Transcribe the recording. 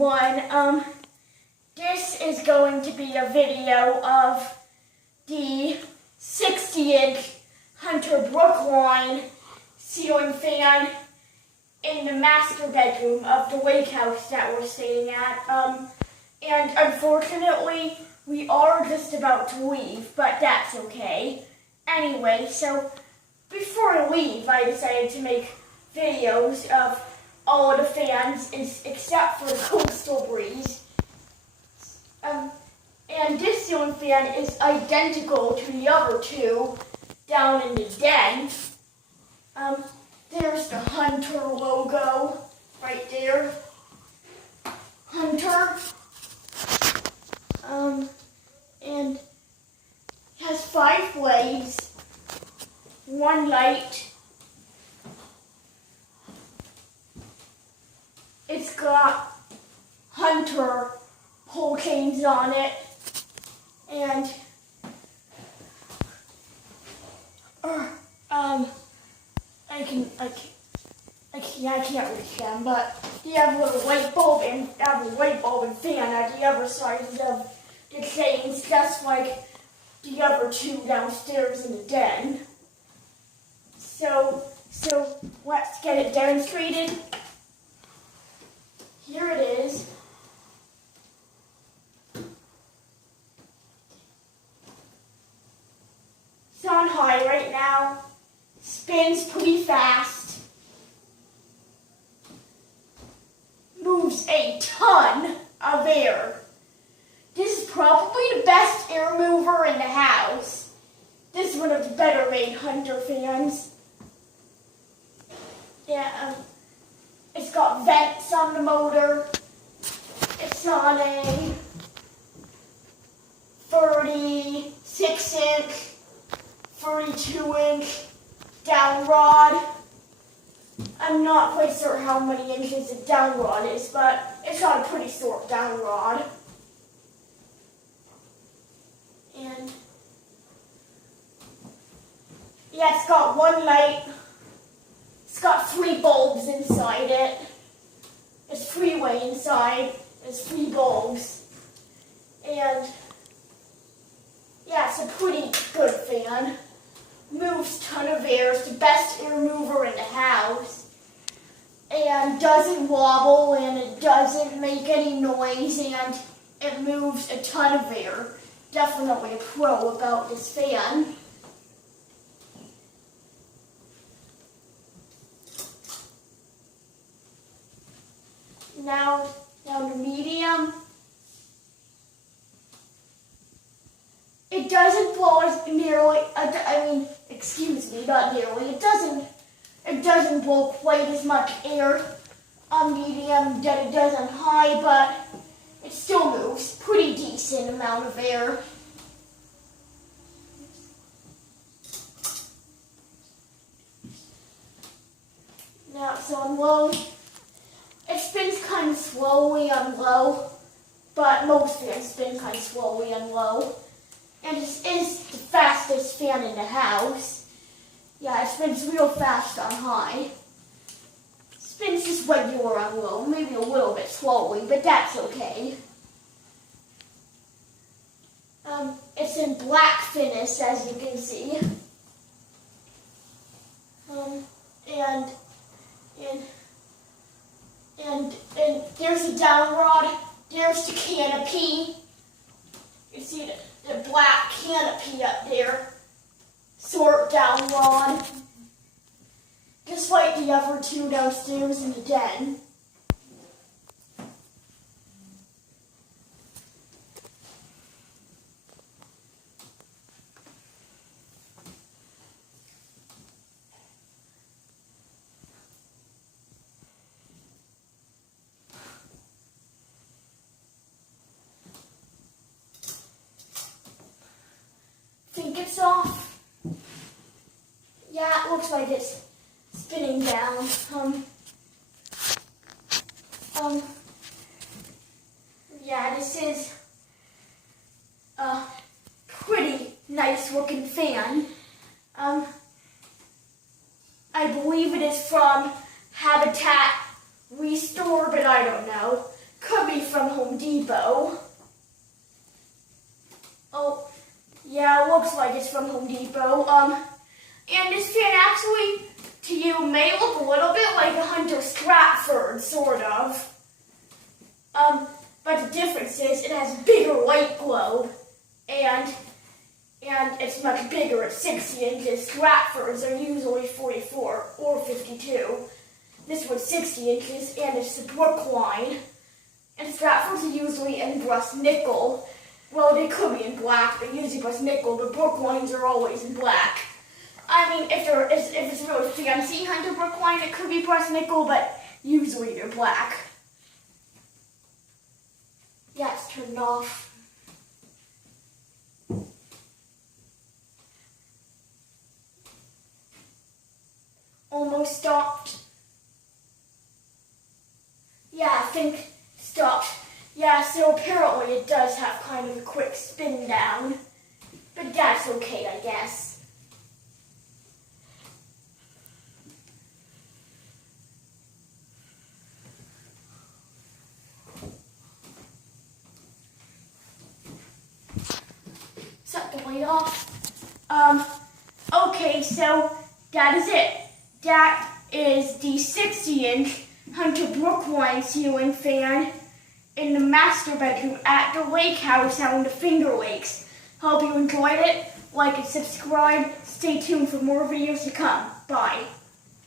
everyone. This is going to be a video of the 60-inch Hunter Brookline ceiling fan in the master bedroom of the lake house that we're staying at. And unfortunately, we are just about to leave, but that's okay. Anyway, so before I leave, I decided to make videos of all of the fans except for the coastal breeze. And this ceiling fan is identical to the other two down in the den. There's the Hunter logo right there. Hunter. And has 5 blades, 1 light. It's got Hunter pole chains on it, and I can't reach them, but they have a little light bulb and fan at the other sides of the chains, just like the other two downstairs in the den. So let's get it demonstrated. Here it is. It's on high right now. Spins pretty fast. Moves a ton of air. This is probably the best air mover in the house. This is one of the better made Hunter fans. Yeah, it's got vents on the motor. It's on a 36-inch, 32-inch down rod. I'm not quite sure how many inches the down rod is, but it's got a pretty short down rod. And yeah, it's got 1 light. It's got 3 bulbs inside it. It's 3-way inside. There's 3 bulbs. And yeah, it's a pretty good fan. Moves a ton of air. It's the best air mover in the house. And doesn't wobble, and it doesn't make any noise, and it moves a ton of air. Definitely a pro about this fan. Now the medium. It doesn't blow as nearly, not nearly. It doesn't blow quite as much air on medium that it does on high, but it still moves pretty decent amount of air. Now it's on low. It spins kind of slowly on low, but most fans spin kind of slowly on low. And this is the fastest fan in the house. Yeah, it spins real fast on high. Spins just regular on low, maybe a little bit slowly, but that's okay. It's in black finish, as you can see. And there's the down rod. There's the canopy. You see the black canopy up there. Short down rod. Just like the other two downstairs in the den. Think it's off. Yeah, it looks like it's spinning down. Yeah, this is a pretty nice looking fan. I believe it is from Habitat Restore, but I don't know. Could be from Home Depot. Oh, yeah, looks like it's from Home Depot. And this fan actually, to you, may look a little bit like a Hunter Stratford, sort of. But the difference is it has a bigger light globe, and it's much bigger at 60 inches. Stratfords are usually 44 or 52. This one's 60 inches, and it's the Brookline. And Stratfords are usually in brushed nickel. Well, they could be in black, but usually brushed nickel. The Brooklines are always in black. I mean, if it's a really fancy Hunter Brookline, it could be brushed nickel, but usually they're black. Yeah, it's turned off. Almost stopped. Yeah, I think stopped. Yeah, so apparently it does have kind of a quick spin down. But that's okay, I guess. Set the light off. Okay, so that is it. That is the 60-inch Hunter Brookline ceiling fan in the master bedroom at the lake house out in the Finger Lakes. Hope you enjoyed it. Like and subscribe. Stay tuned for more videos to come. Bye.